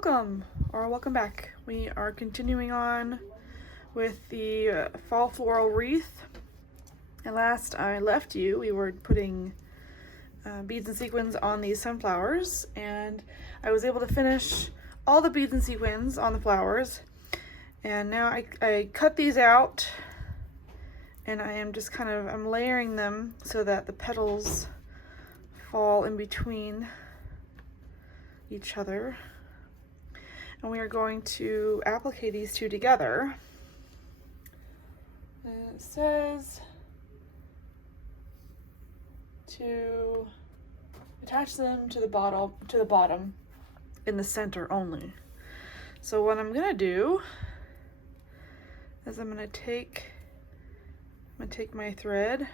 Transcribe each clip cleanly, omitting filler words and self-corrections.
welcome or welcome back. We are continuing on with the fall floral wreath. And last I left you, we were putting beads and sequins on these sunflowers, and I was able to finish all the beads and sequins on the flowers. And now I cut these out, and I am just I'm layering them so that the petals fall in between each other. And we are going to applique these two together. And it says to attach them to the bottom in the center only. So what I'm gonna do is I'm gonna take my thread.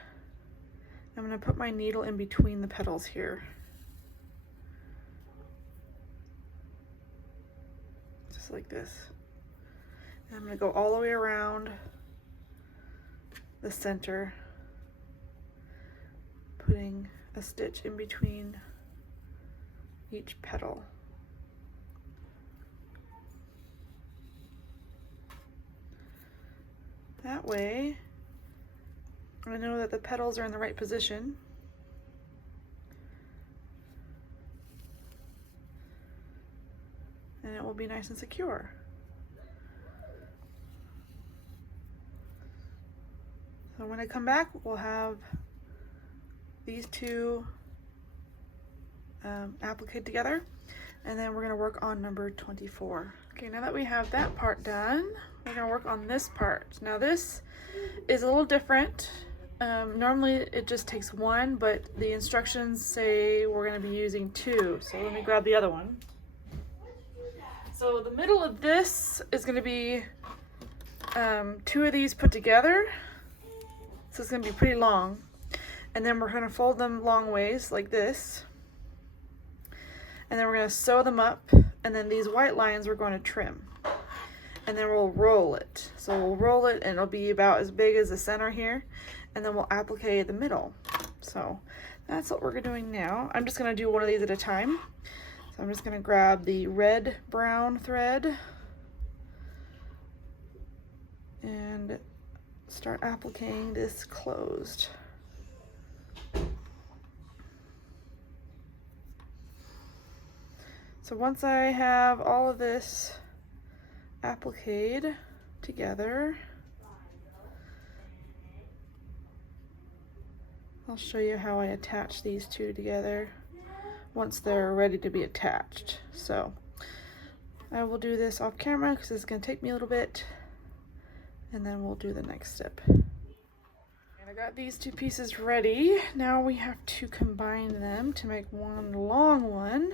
I'm gonna put my needle in between the petals here. Just like this. And I'm gonna go all the way around the center, putting a stitch in between each petal. That way, I know that the petals are in the right position. And it will be nice and secure. So when I come back, we'll have these two appliqued together, and then we're gonna work on number 24. Okay, now that we have that part done, we're gonna work on this part. Now this is a little different. Normally it just takes one, but the instructions say we're gonna be using two. So let me grab the other one. So the middle of this is gonna be two of these put together. So it's gonna be pretty long. And then we're gonna fold them long ways like this. And then we're gonna sew them up. And then these white lines we're going to trim. And then we'll roll it. So we'll roll it and it'll be about as big as the center here. And then we'll applique the middle. So that's what we're doing now. I'm just gonna do one of these at a time. So I'm just gonna grab the red brown thread and start appliquing this closed. So once I have all of this appliqued together, I'll show you how I attach these two together once they're ready to be attached. So I will do this off camera because it's going to take me a little bit, and then we'll do the next step. And I got these two pieces ready. Now we have to combine them to make one long one.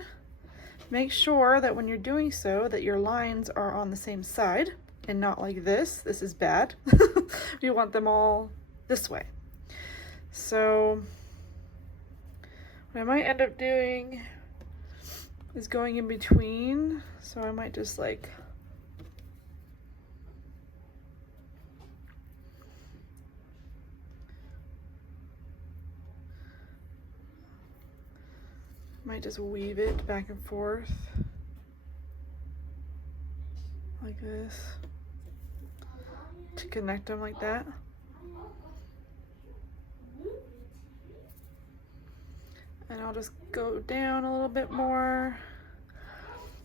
Make sure that when you're doing so that your lines are on the same side and not like this. This is bad. You want them all this way. So what I might end up doing is going in between. So I might just like weave it back and forth like this to connect them like that. And I'll just go down a little bit more.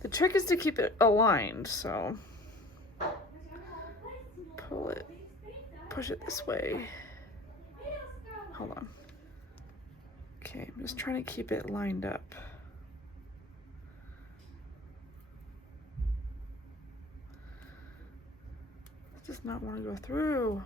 The trick is to keep it aligned, so pull it, push it this way. Hold on. Okay, I'm just trying to keep it lined up. It does not want to go through.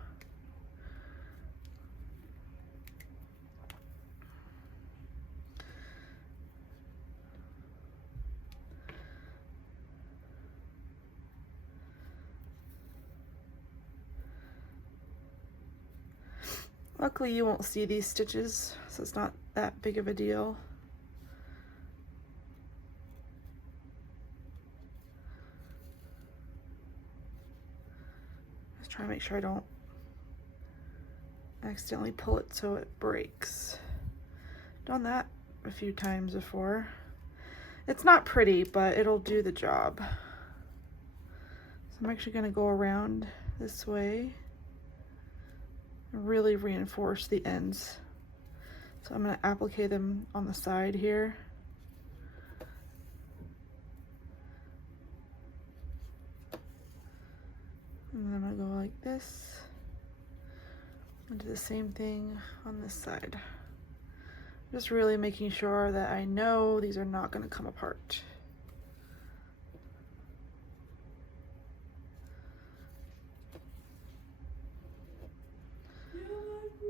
Luckily you won't see these stitches, so it's not that big of a deal. Just try to make sure I don't accidentally pull it so it breaks. Done that a few times before. It's not pretty, but it'll do the job. So I'm actually going to go around this way and really reinforce the ends. So I'm going to applique them on the side here. And then I'm going to go like this. And do the same thing on this side. Just really making sure that I know these are not going to come apart.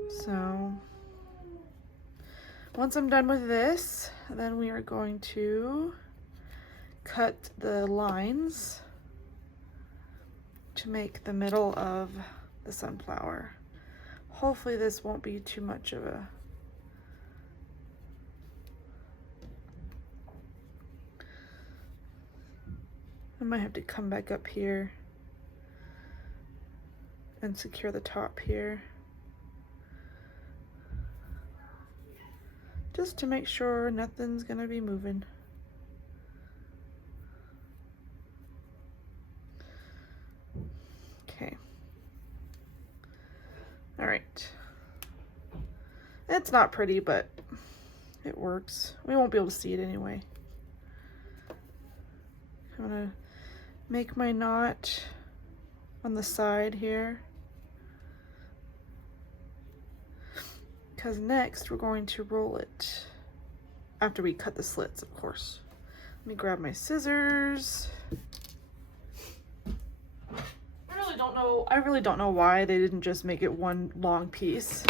So once I'm done with this, then we are going to cut the lines to make the middle of the sunflower. Hopefully this won't be too much of a I might have to come back up here and secure the top here, just to make sure nothing's gonna be moving. Okay. All right. It's not pretty, but it works. We won't be able to see it anyway. I'm gonna make my knot on the side here, because next we're going to roll it after we cut the slits, of course. Let me grab my scissors. I really don't know why they didn't just make it one long piece,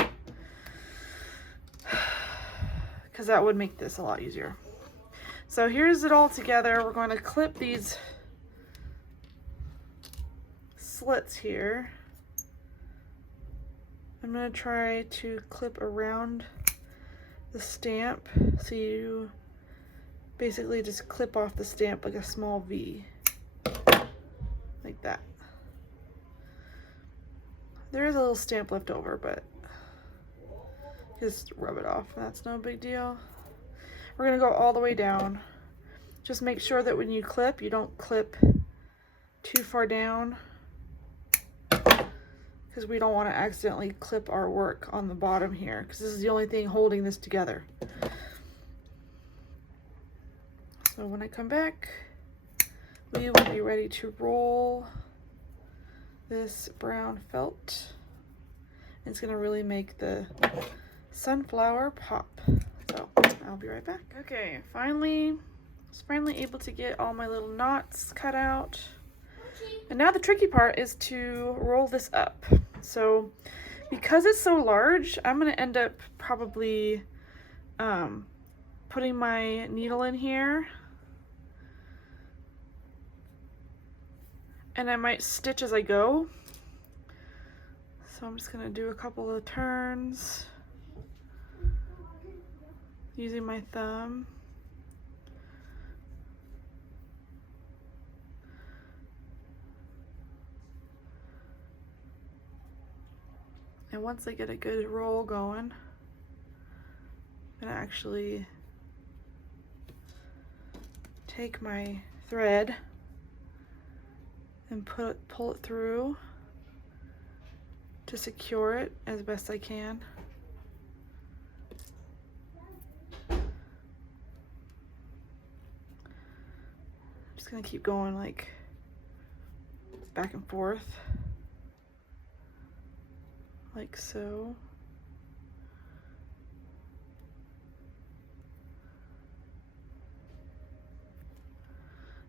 because that would make this a lot easier. So here's it all together. We're going to clip these slits here. I'm going to try to clip around the stamp, so you basically just clip off the stamp like a small V, like that. There is a little stamp left over, but just rub it off. That's no big deal. We're going to go all the way down. Just make sure that when you clip, you don't clip too far down, because we don't want to accidentally clip our work on the bottom here, because this is the only thing holding this together. So when I come back, we will be ready to roll this brown felt. It's going to really make the sunflower pop. So I'll be right back. Okay, I was finally able to get all my little knots cut out. And now the tricky part is to roll this up. So because it's so large, I'm going to end up probably putting my needle in here. And I might stitch as I go. So I'm just going to do a couple of turns using my thumb. And once I get a good roll going, I'm going to actually take my thread and pull it through to secure it as best I can. I'm just going to keep going like back and forth, like so.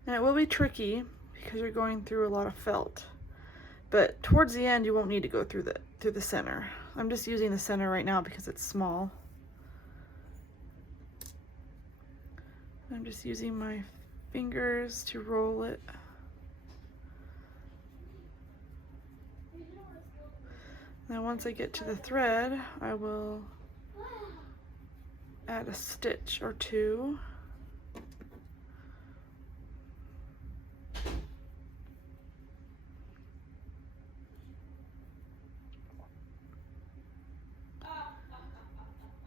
Now it will be tricky because you're going through a lot of felt, but towards the end you won't need to go through the center. I'm just using the center right now because it's small. I'm just using my fingers to roll it. Now once I get to the thread, I will add a stitch or two.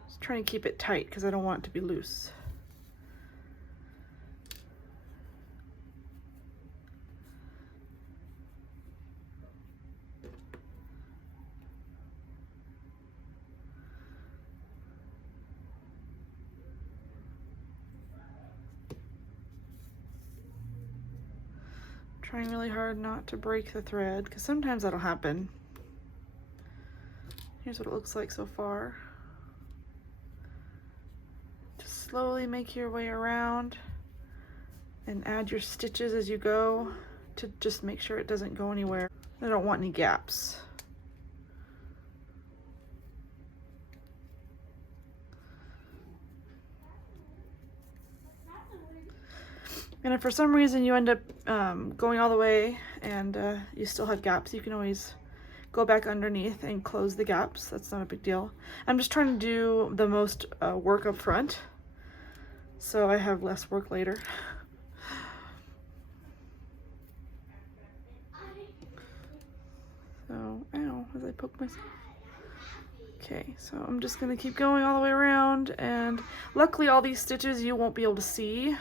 Just trying to keep it tight because I don't want it to be loose. Trying really hard not to break the thread, because sometimes that'll happen. Here's what it looks like so far. Just slowly make your way around and add your stitches as you go to just make sure it doesn't go anywhere. I don't want any gaps. And if for some reason you end up going all the way and you still have gaps, you can always go back underneath and close the gaps. That's not a big deal. I'm just trying to do the most work up front, so I have less work later. So, ow, as I poke myself. Okay, so I'm just gonna keep going all the way around, and luckily all these stitches you won't be able to see,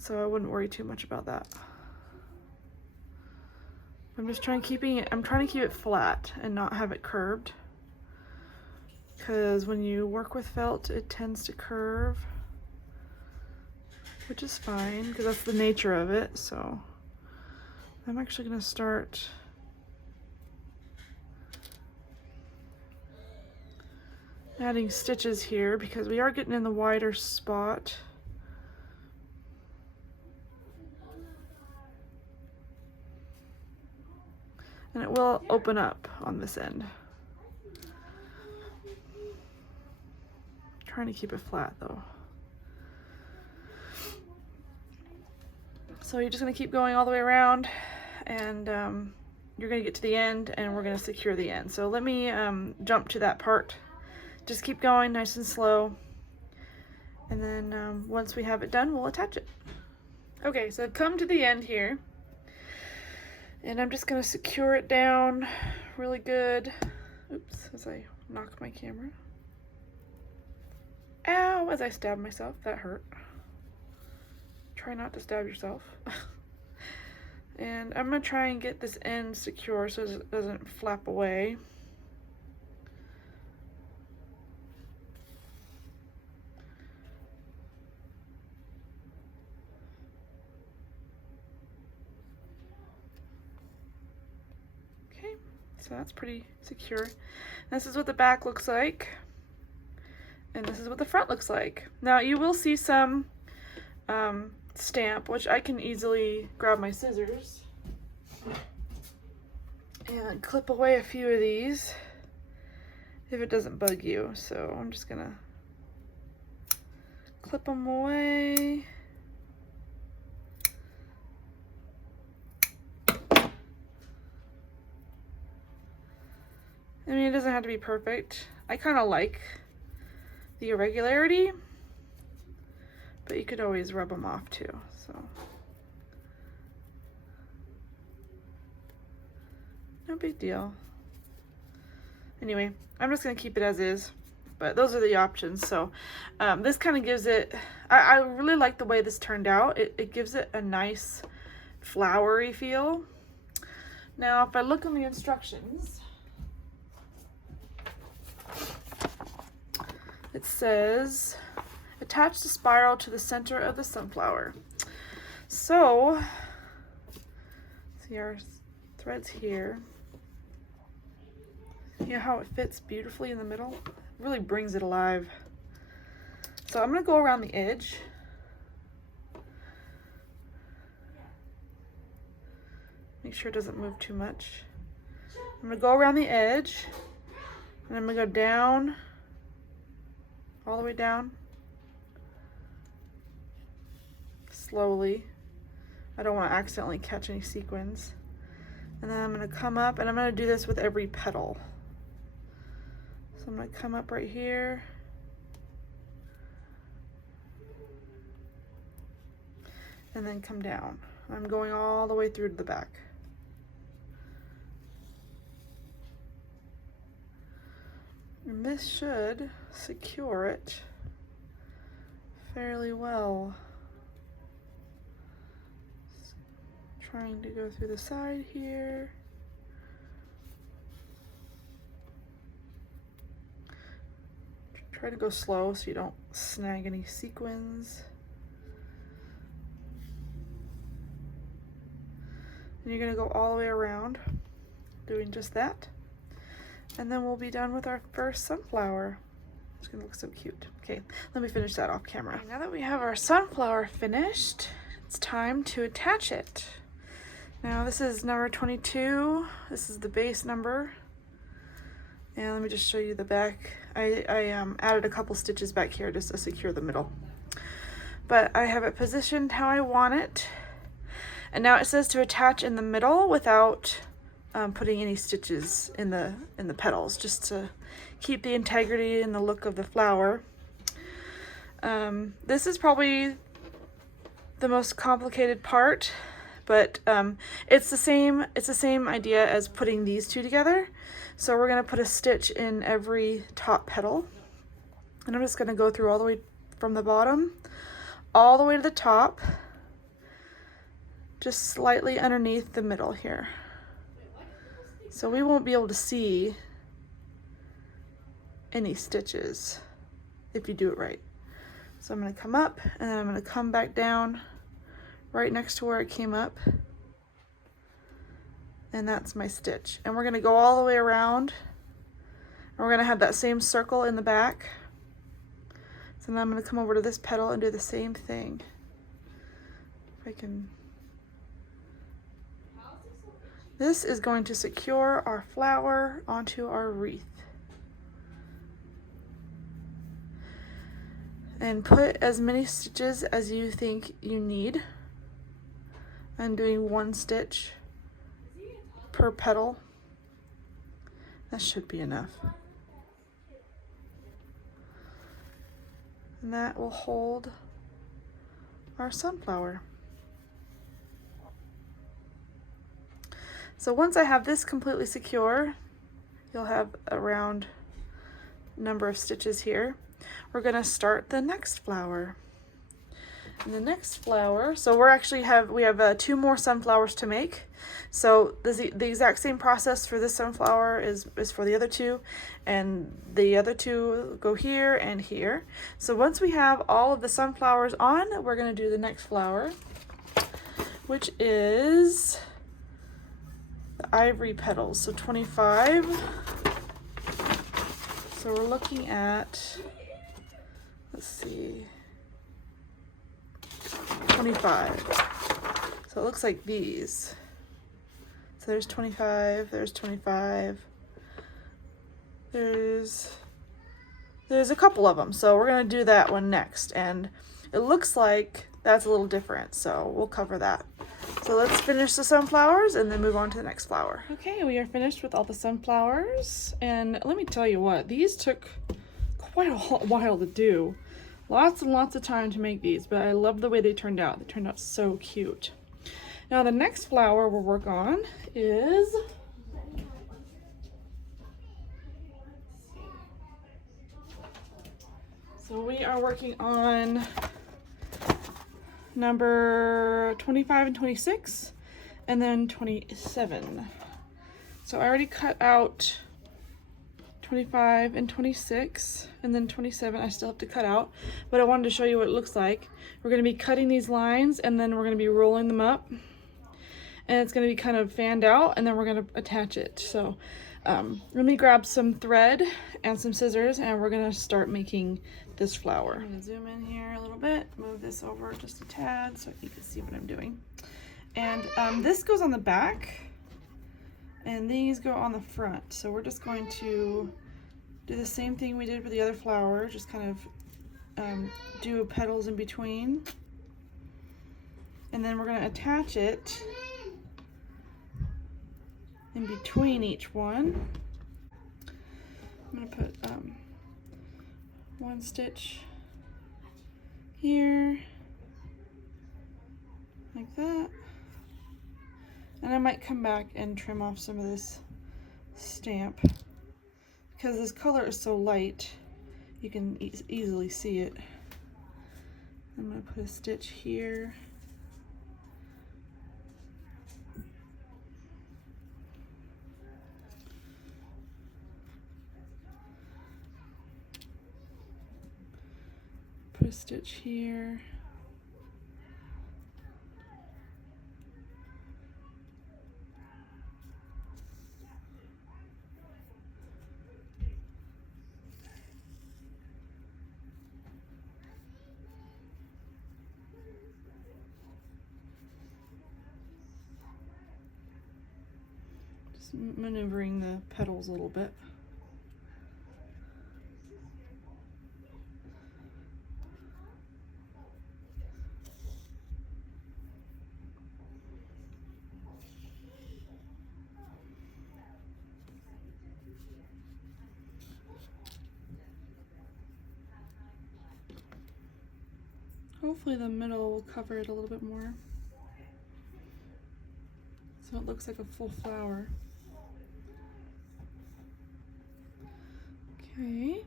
so I wouldn't worry too much about that. I'm trying to keep it flat and not have it curved, because when you work with felt it tends to curve, which is fine because that's the nature of it. So I'm actually going to start adding stitches here because we are getting in the wider spot. And it will open up on this end. Trying to keep it flat though. So you're just gonna keep going all the way around, and you're gonna get to the end and we're gonna secure the end. So let me jump to that part. Just keep going nice and slow. And then once we have it done, we'll attach it. Okay, so I've come to the end here. And I'm just gonna secure it down really good. Oops, as I knock my camera. Ow, as I stab myself, that hurt. Try not to stab yourself. And I'm gonna try and get this end secure so it doesn't flap away. So that's pretty secure. This is what the back looks like, and this is what the front looks like. Now you will see some stamp, which I can easily grab my scissors and clip away a few of these if it doesn't bug you. So I'm just gonna clip them away. I mean, it doesn't have to be perfect. I kind of like the irregularity, but you could always rub them off too, so. No big deal. Anyway, I'm just gonna keep it as is, but those are the options. So this kind of gives it, I really like the way this turned out. It gives it a nice flowery feel. Now, if I look on the instructions, it says, attach the spiral to the center of the sunflower. So, see our threads here. See how it fits beautifully in the middle? It really brings it alive. So I'm gonna go around the edge. Make sure it doesn't move too much. I'm gonna go around the edge, and I'm gonna go down, all the way down, slowly. I don't want to accidentally catch any sequins. And then I'm going to come up, and I'm going to do this with every petal. So I'm going to come up right here, and then come down. I'm going all the way through to the back. And this should secure it fairly well. Trying to go through the side here. Try to go slow so you don't snag any sequins. And you're gonna go all the way around doing just that. And then we'll be done with our first sunflower. It's gonna look so cute. Okay, let me finish that off camera. Okay, now that we have our sunflower finished, it's time to attach it. Now this is number 22. This is the base number. And let me just show you the back. I added a couple stitches back here just to secure the middle. But I have it positioned how I want it. And now it says to attach in the middle without putting any stitches in the petals, just to keep the integrity and the look of the flower. This is probably the most complicated part, but it's the same idea as putting these two together. So we're gonna put a stitch in every top petal, and I'm just gonna go through all the way from the bottom all the way to the top, just slightly underneath the middle here. So we won't be able to see any stitches if you do it right. So I'm going to come up and then I'm going to come back down right next to where it came up, and that's my stitch. And we're going to go all the way around, and we're going to have that same circle in the back. So now I'm going to come over to this petal and do the same thing. If I can. This is going to secure our flower onto our wreath. And put as many stitches as you think you need. I'm doing 1 stitch per petal. That should be enough. And that will hold our sunflower. So once I have this completely secure, you'll have a round number of stitches here. We're gonna start the next flower. And the next flower, so we have 2 more sunflowers to make. So the exact same process for this sunflower is for the other 2, and the other 2 go here and here. So once we have all of the sunflowers on, we're gonna do the next flower, which is the ivory petals. So 25. So we're looking at, let's see, 25. So it looks like these. So there's 25, there's 25. There's a couple of them. So we're gonna do that one next. And it looks like that's a little different, so we'll cover that. So let's finish the sunflowers and then move on to the next flower. Okay, we are finished with all the sunflowers. And let me tell you what, these took quite a while to do. Lots and lots of time to make these, but I love the way they turned out. They turned out so cute. Now the next flower we'll work on is so we are working on number 25 and 26, and then 27. So I already cut out 25 and 26, and then 27 I still have to cut out, but I wanted to show you what it looks like. We're going to be cutting these lines, and then we're going to be rolling them up, and it's going to be kind of fanned out, and then we're going to attach it. So let me grab some thread and some scissors, and we're going to start making this flower. I'm going to zoom in here a little bit, move this over just a tad so you can see what I'm doing. And this goes on the back, and these go on the front. So we're just going to do the same thing we did with the other flower, just kind of do petals in between. And then we're going to attach it in between each one. I'm going to put 1 stitch here, like that. And I might come back and trim off some of this stamp because this color is so light, you can easily see it. I'm going to put a stitch here. Put a stitch here. Just maneuvering the petals a little bit. Hopefully the middle will cover it a little bit more, so it looks like a full flower. Okay.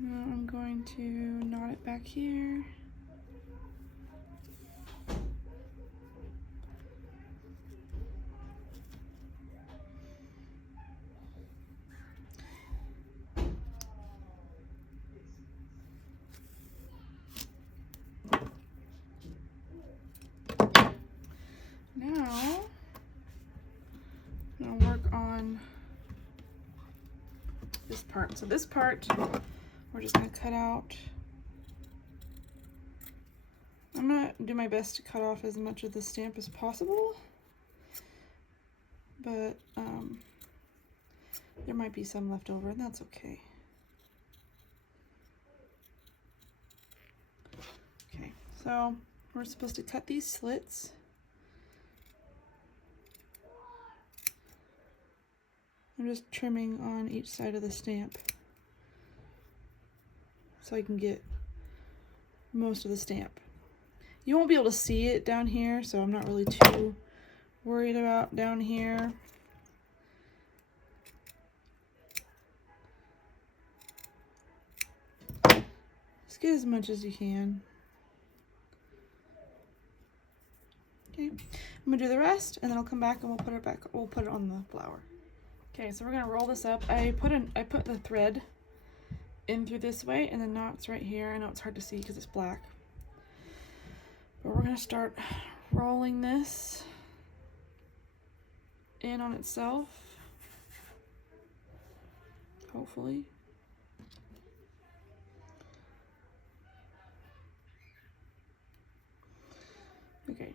Now I'm going to knot it back here. Now, I'm gonna work on this part. So this part, we're just gonna cut out. I'm gonna do my best to cut off as much of the stamp as possible, but there might be some left over, and that's okay. Okay, so we're supposed to cut these slits. I'm just trimming on each side of the stamp so I can get most of the stamp. You won't be able to see it down here, so I'm not really too worried about down here. Just get as much as you can. Okay, I'm gonna do the rest, and then I'll come back and we'll put it back. We'll put it on the flower. Okay, so we're gonna roll this up. I put the thread in through this way, and the knot's right here. I know it's hard to see because it's black, but we're gonna start rolling this in on itself, hopefully. Okay,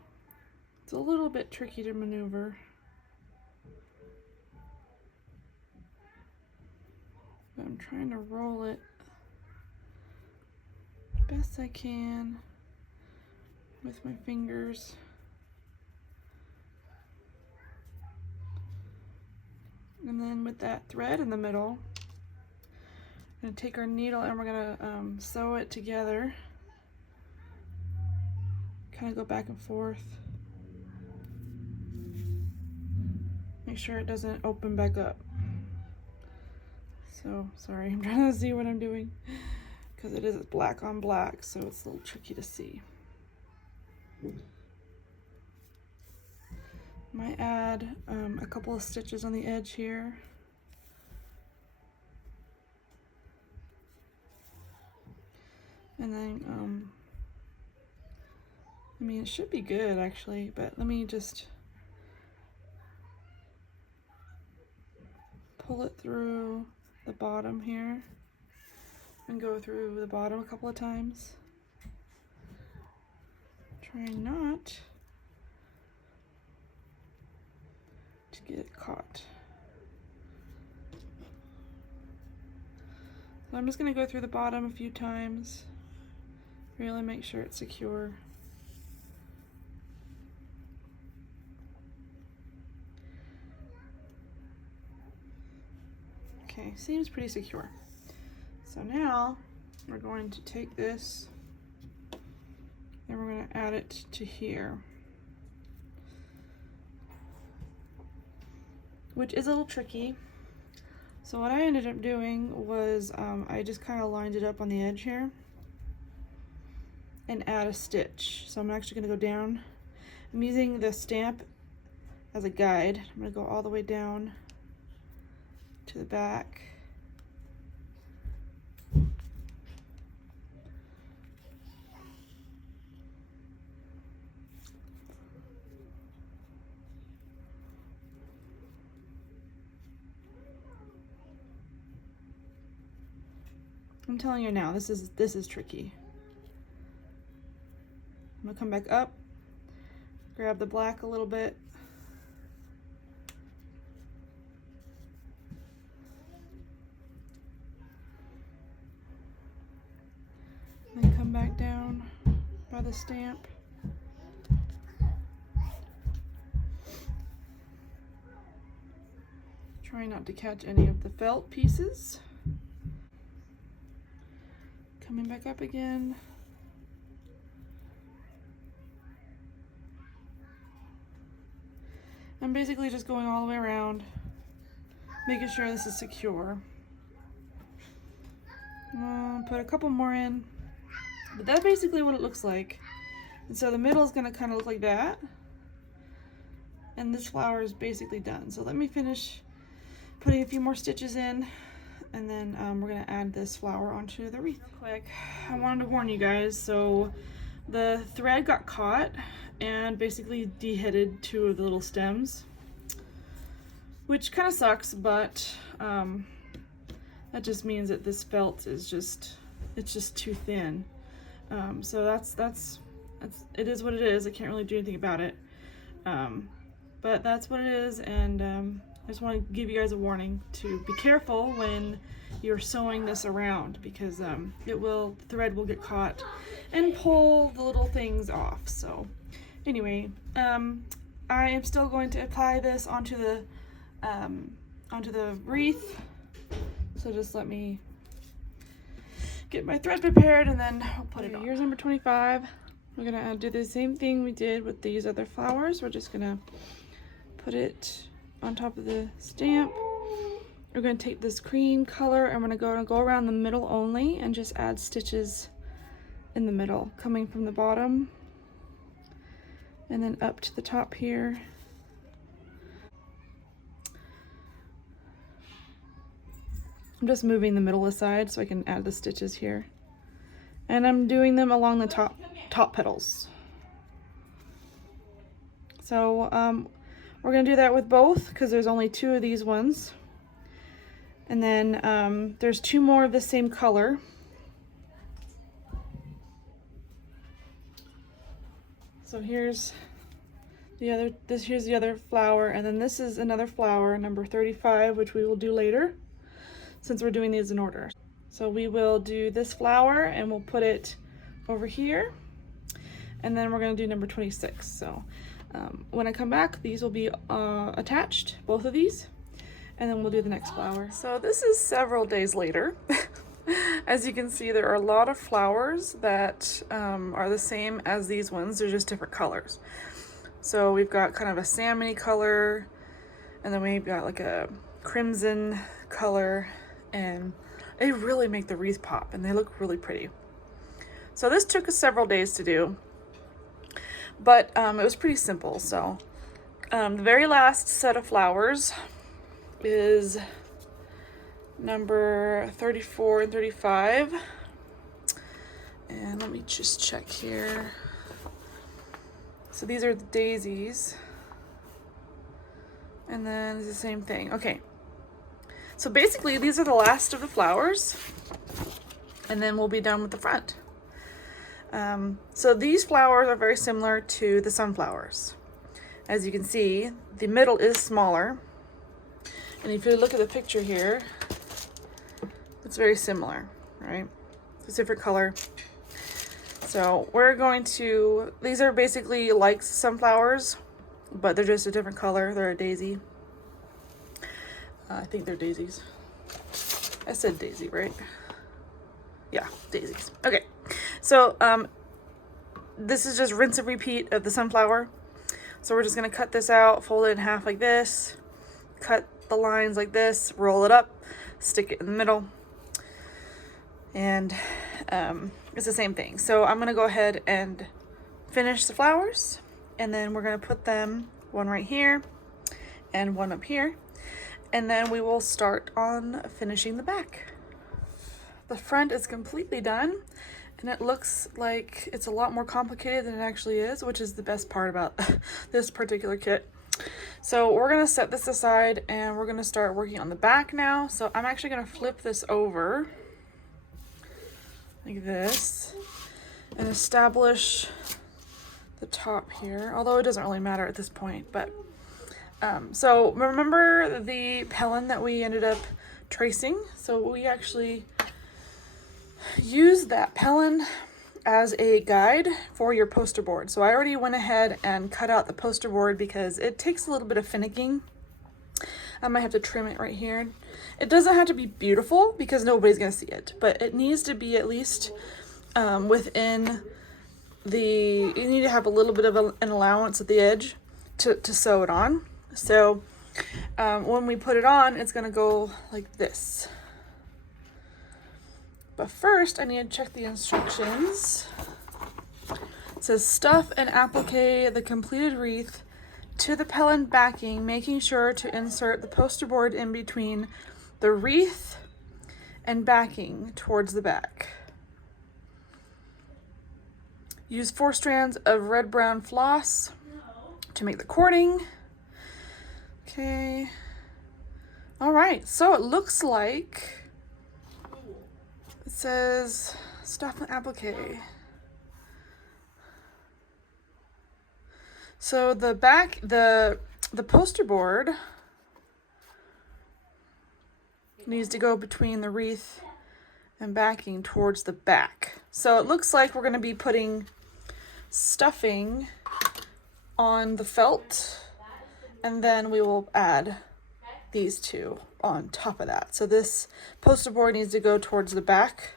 it's a little bit tricky to maneuver. I'm trying to roll it best I can with my fingers. And then with that thread in the middle, I'm going to take our needle and we're going to sew it together. Kind of go back and forth. Make sure it doesn't open back up. So, sorry, I'm trying to see what I'm doing because it is black on black, so it's a little tricky to see. Might add a couple of stitches on the edge here. And then, I mean, it should be good actually, but let me just pull it through the bottom here and go through the bottom a couple of times. Trying not to get it caught. So I'm just going to go through the bottom a few times, really make sure it's secure. Okay, seems pretty secure. So now we're going to take this and we're going to add it to here, which is a little tricky. So what I ended up doing was I just kind of lined it up on the edge here and add a stitch. So I'm actually going to go down. I'm using the stamp as a guide. I'm going to go all the way down to the back. I'm telling you now, this is tricky. I'm gonna come back up, grab the black a little bit, come back down by the stamp. Try not to catch any of the felt pieces. Coming back up again. I'm basically just going all the way around, making sure this is secure. Put a couple more in, but that's basically what it looks like. And so the middle is gonna kind of look like that. And this flower is basically done. So let me finish putting a few more stitches in, and then we're gonna add this flower onto the wreath. Real quick, I wanted to warn you guys, so the thread got caught and basically deheaded two of the little stems, which kind of sucks, but that just means that this felt is just too thin. So that's it is what it is. I can't really do anything about it, but that's what it is. And I just want to give you guys a warning to be careful when you're sewing this around, because the thread will get caught and pull the little things off. So anyway, I am still going to apply this onto the wreath. So just let me get my thread prepared, and then I'll put it on. Here's number 25. We're gonna do the same thing we did with these other flowers. We're just gonna put it on top of the stamp. We're going to take this cream color, and I'm going to go around the middle only and just add stitches in the middle, coming from the bottom and then up to the top here. I'm just moving the middle aside so I can add the stitches here, and I'm doing them along the top petals. So we're gonna do that with both because there's only two of these ones. And then there's two more of the same color. So here's the other flower, and then this is another flower, number 35, which we will do later since we're doing these in order. So we will do this flower and we'll put it over here, and then we're gonna do number 26. So when I come back, these will be attached, both of these, and then we'll do the next flower. So this is several days later. As you can see, there are a lot of flowers that are the same as these ones. They're just different colors. So we've got kind of a salmon-y color, and then we've got like a crimson color, and they really make the wreath pop, and they look really pretty. So this took us several days to do, but it was pretty simple. So the very last set of flowers is number 34 and 35. And let me just check here. So these are the daisies. And then it's the same thing. Okay. So basically these are the last of the flowers, and then we'll be done with the front. So these flowers are very similar to the sunflowers. As you can see, the middle is smaller. And if you look at the picture here, it's very similar, right? It's a different color. So we're going to, these are basically like sunflowers, but they're just a different color. They're a daisy. I think they're daisies. I said daisy, right? Yeah, daisies. Okay, so this is just rinse and repeat of the sunflower. So we're just gonna cut this out, fold it in half like this, cut the lines like this, roll it up, stick it in the middle, and it's the same thing. So I'm gonna go ahead and finish the flowers, and then we're gonna put them, one right here and one up here, and then we will start on finishing the back. The front is completely done, and it looks like it's a lot more complicated than it actually is, which is the best part about this particular kit. So we're gonna set this aside and we're gonna start working on the back now. So I'm actually gonna flip this over like this and establish the top here, although it doesn't really matter at this point. But so remember the pelin that we ended up tracing? So we actually used that pelin as a guide for your poster board. So I already went ahead and cut out the poster board because it takes a little bit of finicking. I might have to trim it right here. It doesn't have to be beautiful because nobody's gonna see it, but it needs to be at least within you need to have a little bit of an allowance at the edge to sew it on. So when we put it on, it's gonna go like this. But first I need to check the instructions. It says stuff and applique the completed wreath to the petal backing, making sure to insert the poster board in between the wreath and backing towards the back. Use 4 strands of red-brown floss to make the cording. Okay. All right, so it looks like it says stuff and applique. So the back, the poster board needs to go between the wreath and backing towards the back. So it looks like we're going to be putting stuffing on the felt, and then we will add these two on top of that. So this poster board needs to go towards the back.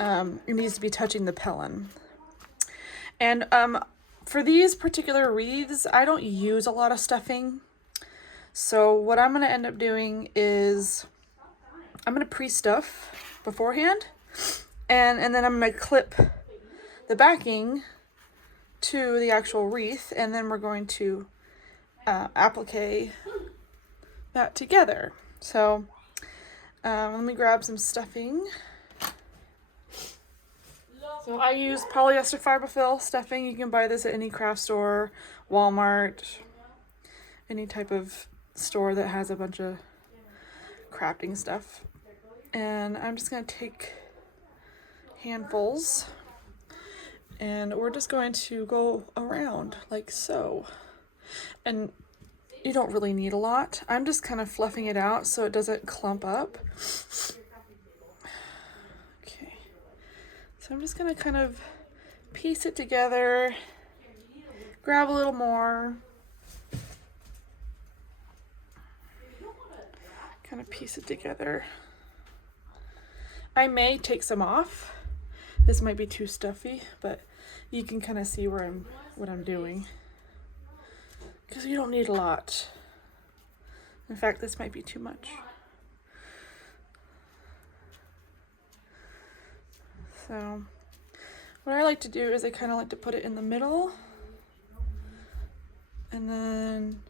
It needs to be touching the pellin. And for these particular wreaths, I don't use a lot of stuffing. So what I'm going to end up doing is I'm going to pre-stuff beforehand, and then I'm going to clip the backing to the actual wreath, and then we're going to applique that together. So let me grab some stuffing. So I use polyester fiberfill stuffing. You can buy this at any craft store, Walmart, any type of store that has a bunch of crafting stuff. And I'm just going to take handfuls, and we're just going to go around like so. And you don't really need a lot. I'm just kind of fluffing it out so it doesn't clump up. Okay. So I'm just going to kind of piece it together, grab a little more, kind of piece it together. I may take some off. This might be too stuffy, but you can kind of see what I'm doing, because you don't need a lot. In fact, this might be too much. So what I like to do is I kind of like to put it in the middle and then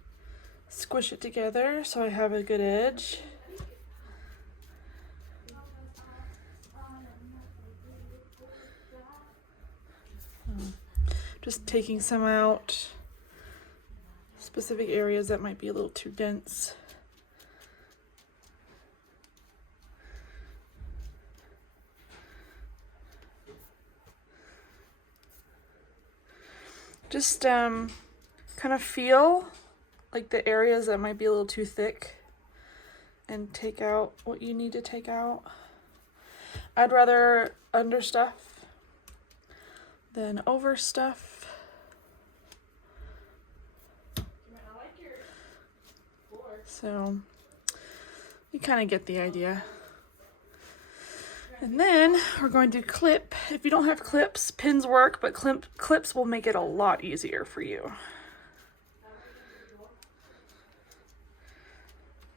squish it together so I have a good edge. Just taking some out, specific areas that might be a little too dense. Just kind of feel like the areas that might be a little too thick and take out what you need to take out. I'd rather understuff than overstuff. So you kind of get the idea. And then we're going to clip. If you don't have clips, pins work, but clips will make it a lot easier for you.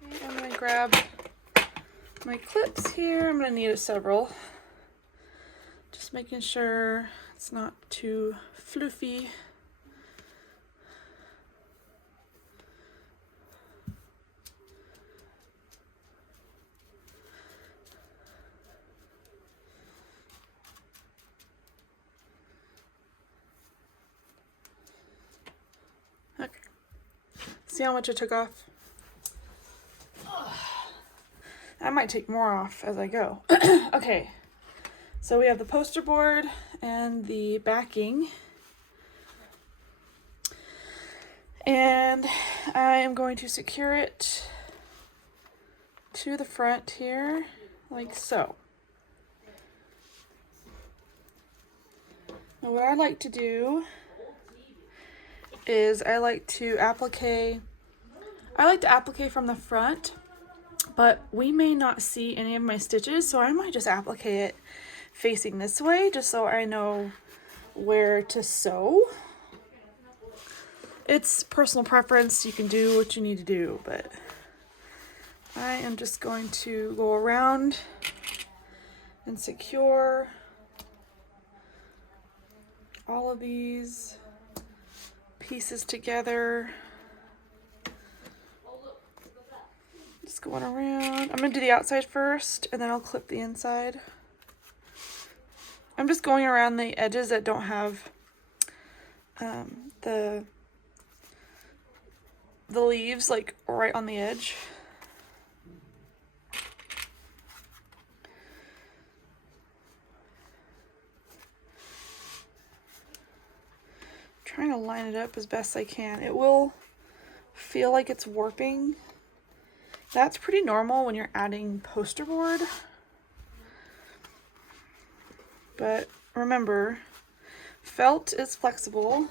Okay, I'm going to grab my clips here. I'm going to need several. Just making sure it's not too floofy. Okay. See how much I took off? I might take more off as I go. Okay. So we have the poster board and the backing. And I am going to secure it to the front here, like so. So what I like to do is I like to applique from the front, but we may not see any of my stitches, so I might just applique it facing this way just so I know where to sew. It's personal preference, you can do what you need to do, but I am just going to go around and secure all of these pieces together. Just going around. I'm gonna do the outside first and then I'll clip the inside. I'm just going around the edges that don't have the leaves like right on the edge. Trying to line it up as best I can. It will feel like it's warping. That's pretty normal when you're adding poster board. But remember, felt is flexible.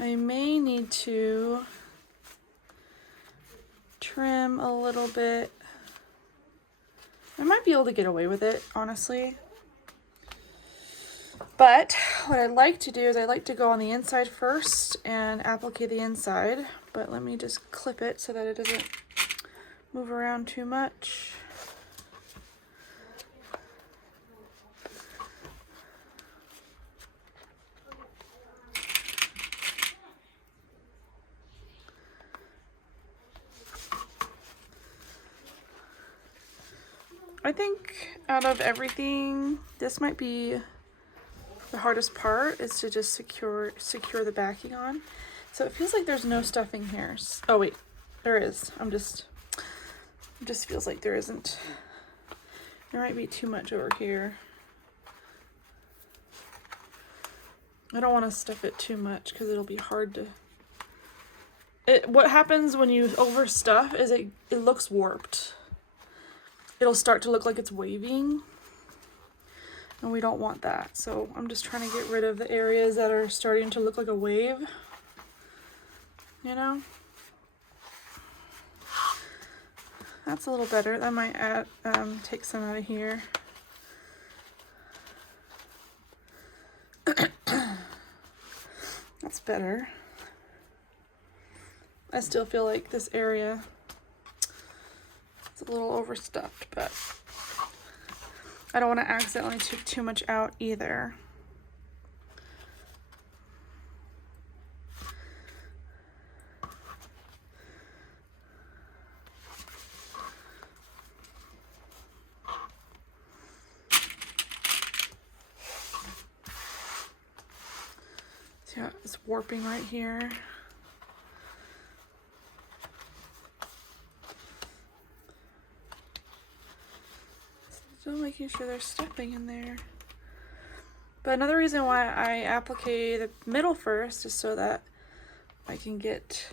I may need to trim a little bit. I might be able to get away with it, honestly. But what I like to do is I like to go on the inside first and applique the inside. But let me just clip it so that it doesn't move around too much. I think out of everything, this might be the hardest part, is to just secure the backing on. So it feels like there's no stuffing here. Oh wait, there is. It just feels like there isn't. There might be too much over here. I don't want to stuff it too much because it'll be hard to... What happens when you overstuff is it looks warped. It'll start to look like it's waving, and we don't want that. So I'm just trying to get rid of the areas that are starting to look like a wave, you know? That's a little better. That might add, take some out of here. That's better. I still feel like this area is a little overstuffed, but I don't want to accidentally take too much out either. See how it's warping right here? Still making sure there's stuffing in there. But another reason why I applique the middle first is so that I can get...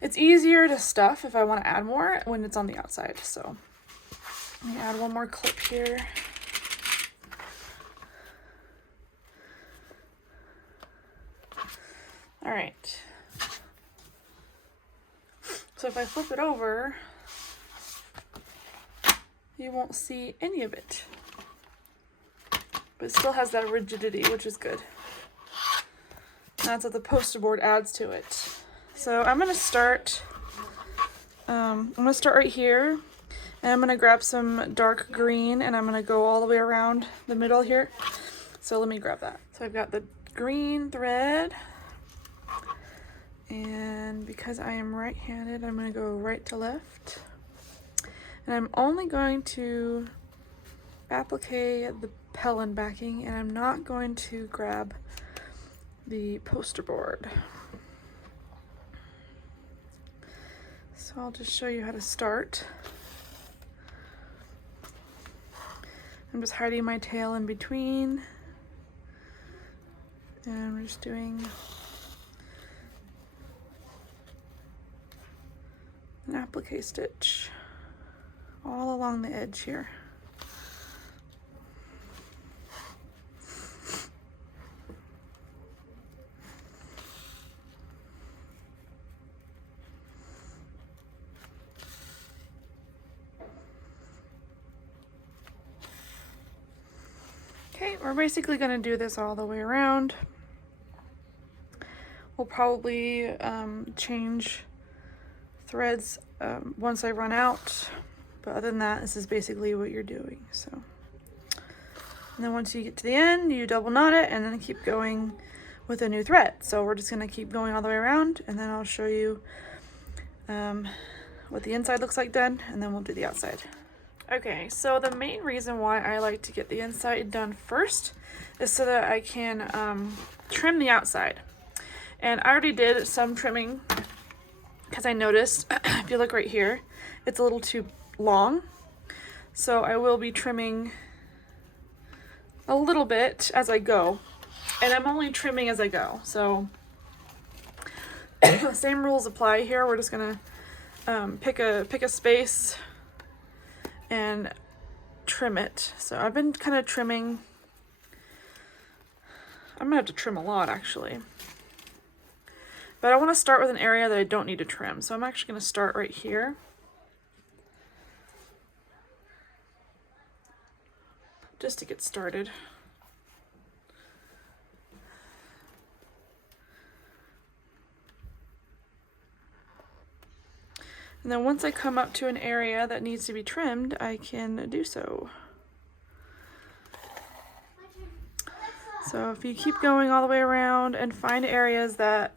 It's easier to stuff if I want to add more when it's on the outside. So let me add one more clip here. All right. So if I flip it over, you won't see any of it. But it still has that rigidity, which is good. And that's what the poster board adds to it. So I'm gonna start right here, and I'm gonna grab some dark green, and I'm gonna go all the way around the middle here. So let me grab that. So I've got the green thread, and because I am right-handed, I'm gonna go right to left. And I'm only going to applique the petal backing, and I'm not going to grab the poster board. So I'll just show you how to start. I'm just hiding my tail in between. And we're just doing an applique stitch all along the edge here. Okay, we're basically going to do this all the way around. We'll probably change threads once I run out, but other than that, this is basically what you're doing. So, and then once you get to the end, you double knot it and then keep going with a new thread. So we're just going to keep going all the way around, and then I'll show you what the inside looks like done, and then we'll do the outside. Okay, so the main reason why I like to get the inside done first is so that I can trim the outside. And I already did some trimming because I noticed, if you look right here, it's a little too long. So I will be trimming a little bit as I go. And I'm only trimming as I go. So same rules apply here. We're just gonna pick a space and trim it. So I've been kind of trimming. I'm gonna have to trim a lot actually. But I want to start with an area that I don't need to trim. So I'm actually gonna start right here. Just to get started. And then once I come up to an area that needs to be trimmed, I can do so. So if you keep going all the way around and find areas that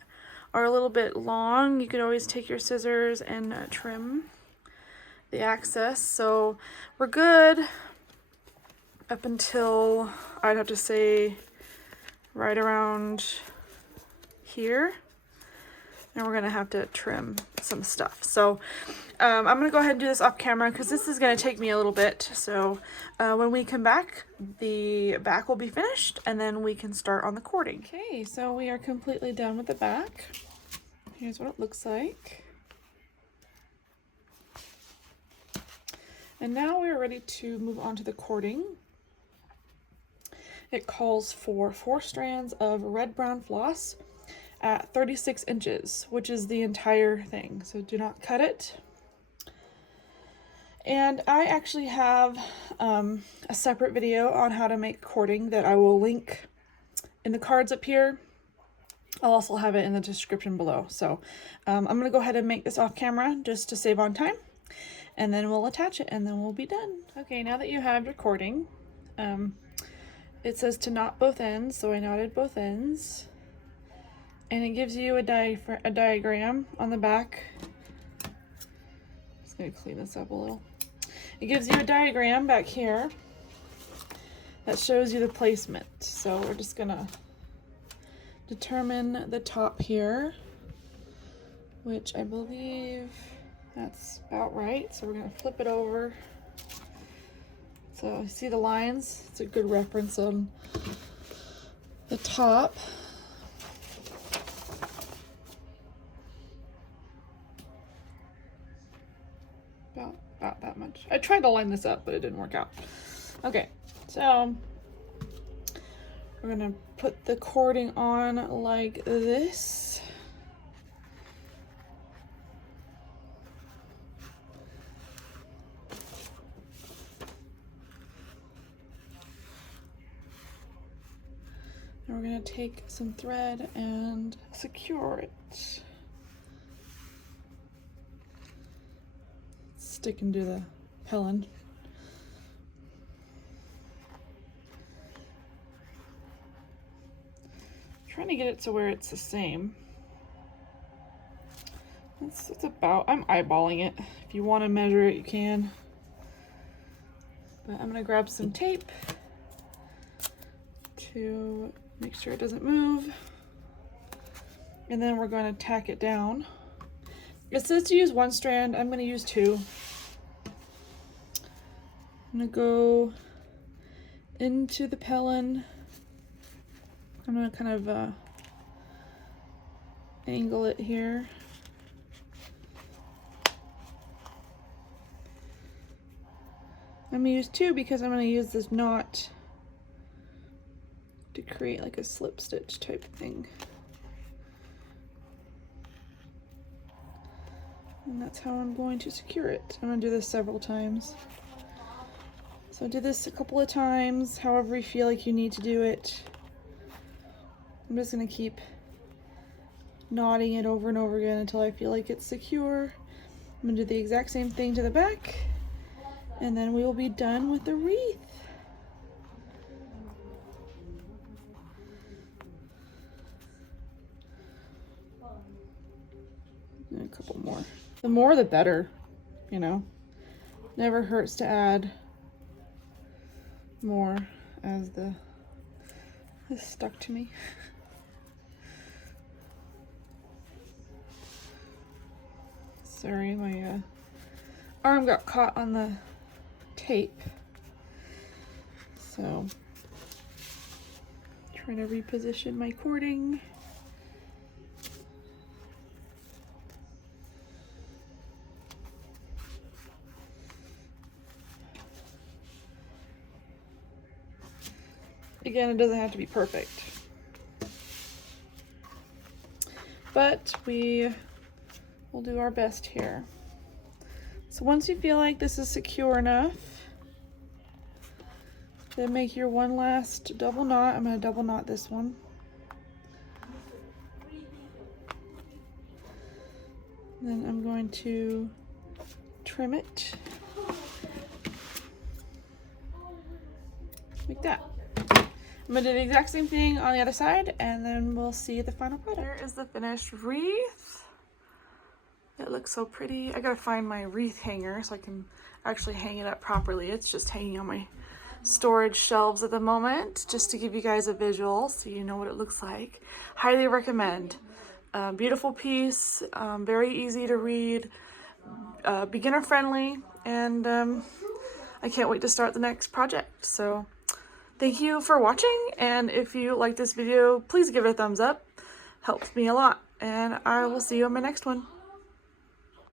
are a little bit long, you can always take your scissors and trim the excess. So we're good up until, I'd have to say, right around here. And we're gonna have to trim some stuff. So I'm gonna go ahead and do this off camera because this is gonna take me a little bit. So when we come back, the back will be finished and then we can start on the cording. Okay, so we are completely done with the back. Here's what it looks like. And now we're ready to move on to the cording. It calls for 4 strands of red brown floss at 36 inches, which is the entire thing. So do not cut it. And I actually have a separate video on how to make cording that I will link in the cards up here. I'll also have it in the description below. So I'm gonna go ahead and make this off camera just to save on time, and then we'll attach it and then we'll be done. Okay, now that you have your cording, it says to knot both ends, so I knotted both ends. And it gives you a diagram on the back. Just gonna clean this up a little. It gives you a diagram back here that shows you the placement. So we're just gonna determine the top here, which I believe that's about right. So we're gonna flip it over. So you see the lines? It's a good reference on the top. About that much. I tried to line this up, but it didn't work out. Okay, so we're gonna put the cording on like this. And we're gonna take some thread and secure it. Stick into the pellin. Trying to get it to where it's the same. It's about, I'm eyeballing it. If you want to measure it, you can. But I'm gonna grab some tape to make sure it doesn't move. And then we're going to tack it down. It says to use 1 strand, I'm gonna use 2. I'm gonna go into the pelin. I'm going to kind of angle it here. I'm going to use two because I'm going to use this knot to create like a slip stitch type thing. And that's how I'm going to secure it. I'm going to do this several times. So do this a couple of times, however you feel like you need to do it. I'm just going to keep knotting it over and over again until I feel like it's secure. I'm going to do the exact same thing to the back, and then we will be done with the wreath. And a couple more. The more the better, you know. Never hurts to add more as this stuck to me. Sorry, my arm got caught on the tape. So, trying to reposition my cording. Again, it doesn't have to be perfect, but we will do our best here. So once you feel like this is secure enough, then make your one last double knot. I'm going to double knot this one. Then I'm going to trim it like that. I'm gonna do the exact same thing on the other side, and then we'll see the final product. Here is the finished wreath. It looks so pretty. I gotta find my wreath hanger so I can actually hang it up properly. It's just hanging on my storage shelves at the moment, just to give you guys a visual so you know what it looks like. Highly recommend. Beautiful piece, very easy to read, beginner friendly, and I can't wait to start the next project. So thank you for watching, and if you like this video, please give it a thumbs up. Helps me a lot, and I will see you on my next one.